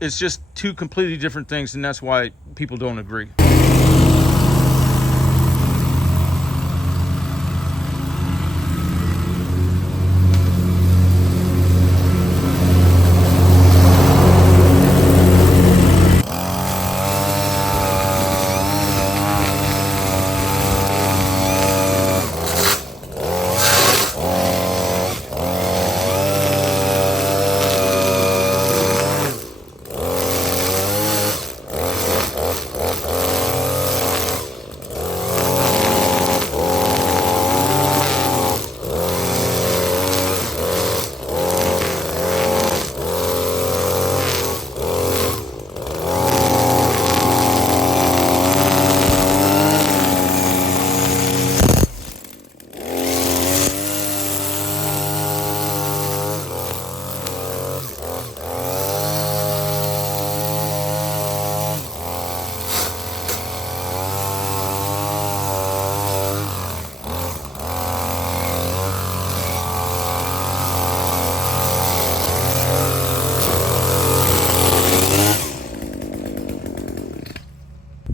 it's just two completely different things, and that's why people don't agree.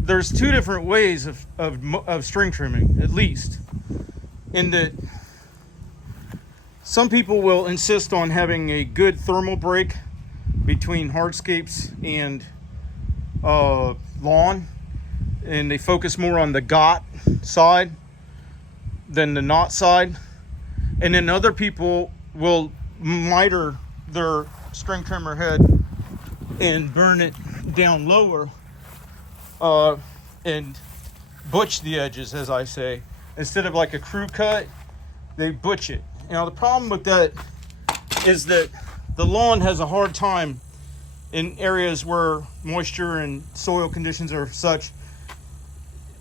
There's two different ways of string trimming, at least, in that some people will insist on having a good thermal break between hardscapes and lawn, and they focus more on the got side than the knot side. And then other people will miter their string trimmer head and burn it down lower, and butch the edges, as I say. Instead of like a crew cut, they butch it. Now the problem with that is that the lawn has a hard time in areas where moisture and soil conditions are such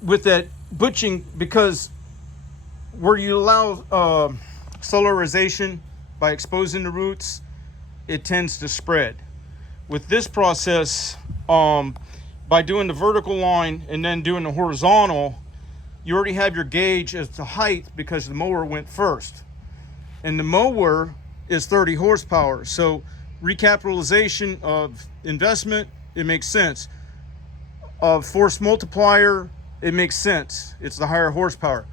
with that butching, because where you allow solarization by exposing the roots, it tends to spread. With this process, by doing the vertical line and then doing the horizontal, you already have your gauge as to height because the mower went first. And the mower is 30 horsepower. So recapitalization of investment, it makes sense. Of force multiplier, it makes sense. It's the higher horsepower.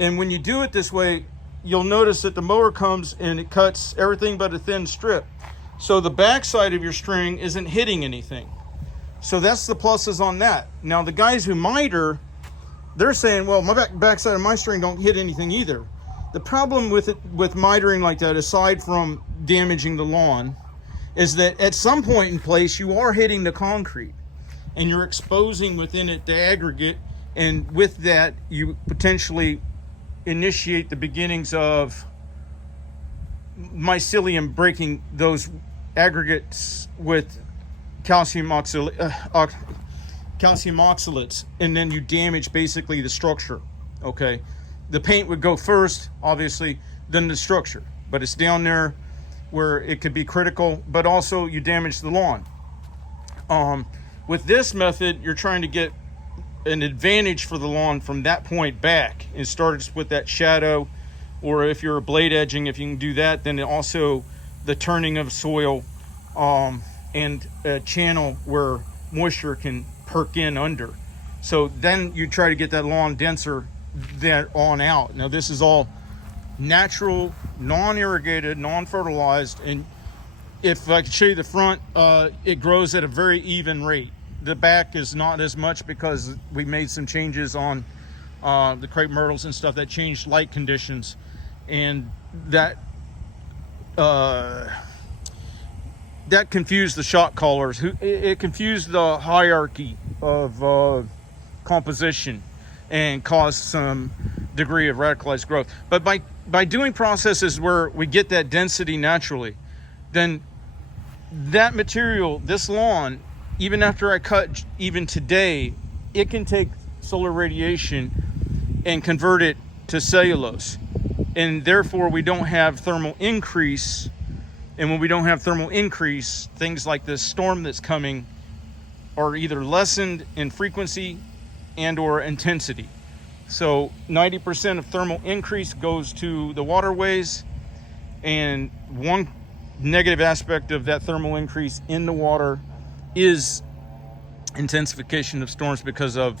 And when you do it this way, you'll notice that the mower comes and it cuts everything but a thin strip. So the backside of your string isn't hitting anything. So that's the pluses on that. Now the guys who miter, they're saying, well, my backside of my string don't hit anything either. The problem with mitering like that, aside from damaging the lawn, is that at some point in place you are hitting the concrete and you're exposing within it the aggregate, and with that you potentially initiate the beginnings of mycelium breaking those aggregates with calcium oxalates, and then you damage basically the structure. Okay, the paint would go first, obviously, then the structure, but it's down there where it could be critical, but also you damage the lawn. With this method, you're trying to get an advantage for the lawn from that point back. It starts with that shadow, or if you're a blade edging, if you can do that, then also the turning of soil, and a channel where moisture can perk in under. So then you try to get that lawn denser that on out. Now this is all natural, non-irrigated, non-fertilized, and if I could show you the front, it grows at a very even rate. The back is not as much because we made some changes on the crepe myrtles and stuff that changed light conditions, and that confused the shot callers. It confused the hierarchy of composition and caused some degree of radicalized growth. But by doing processes where we get that density naturally, then that material, this lawn, even after I cut, even today, it can take solar radiation and convert it to cellulose. And therefore we don't have thermal increase. And when we don't have thermal increase, things like this storm that's coming are either lessened in frequency and or intensity. So 90% of thermal increase goes to the waterways, and one negative aspect of that thermal increase in the water is intensification of storms because of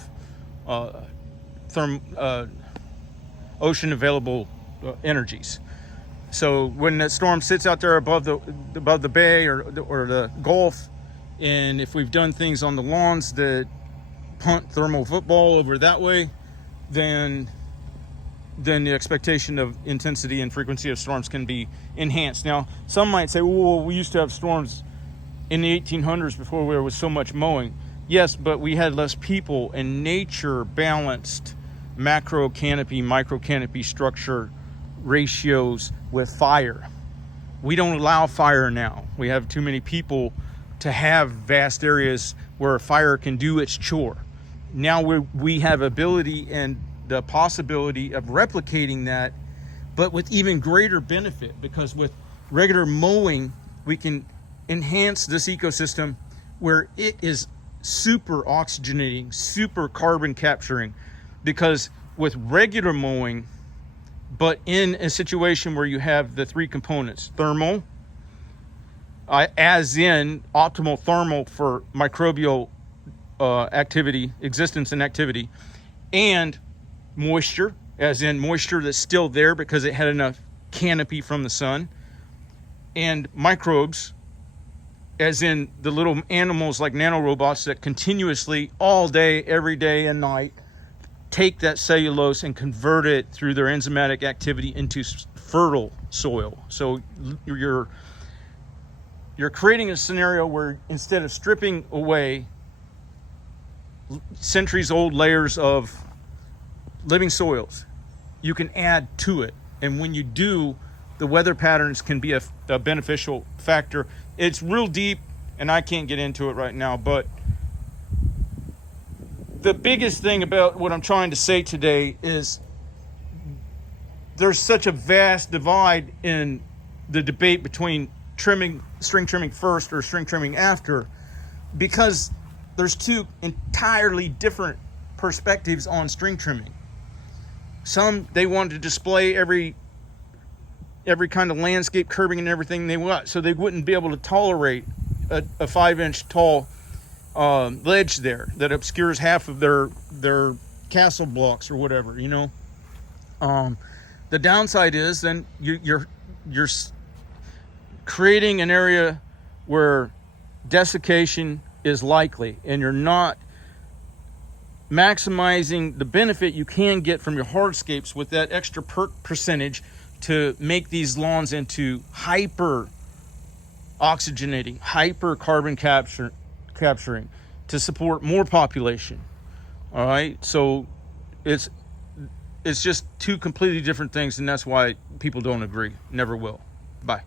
ocean available energies. So when that storm sits out there above the bay or the Gulf, and if we've done things on the lawns that punt thermal football over that way, then the expectation of intensity and frequency of storms can be enhanced. Now, some might say, well, we used to have storms in the 1800s before there was so much mowing. Yes, but we had less people, and nature balanced macro canopy, micro canopy structure ratios with fire. We don't allow fire now. We have too many people to have vast areas where fire can do its chore. Now we have ability and the possibility of replicating that, but with even greater benefit, because with regular mowing, we can enhance this ecosystem where it is super oxygenating, super carbon capturing, because with regular mowing, but in a situation where you have the three components, thermal, as in optimal thermal for microbial activity, existence and activity, and moisture, as in moisture that's still there because it had enough canopy from the sun, and microbes, as in the little animals like nanorobots that continuously, all day, every day and night, take that cellulose and convert it through their enzymatic activity into fertile soil. So you're creating a scenario where instead of stripping away centuries-old layers of living soils, you can add to it. And when you do, the weather patterns can be a beneficial factor. It's real deep, and I can't get into it right now, but the biggest thing about what I'm trying to say today is there's such a vast divide in the debate between string trimming first or string trimming after, because there's two entirely different perspectives on string trimming. Some, they want to display every kind of landscape curbing and everything they want, so they wouldn't be able to tolerate a 5-inch tall ledge there that obscures half of their castle blocks or whatever, you know. The downside is then you're creating an area where desiccation is likely, and you're not maximizing the benefit you can get from your hardscapes with that extra percentage to make these lawns into hyper oxygenating, hyper carbon capturing to support more population. All right, so it's just two completely different things, and that's why people don't agree. Never will. Bye.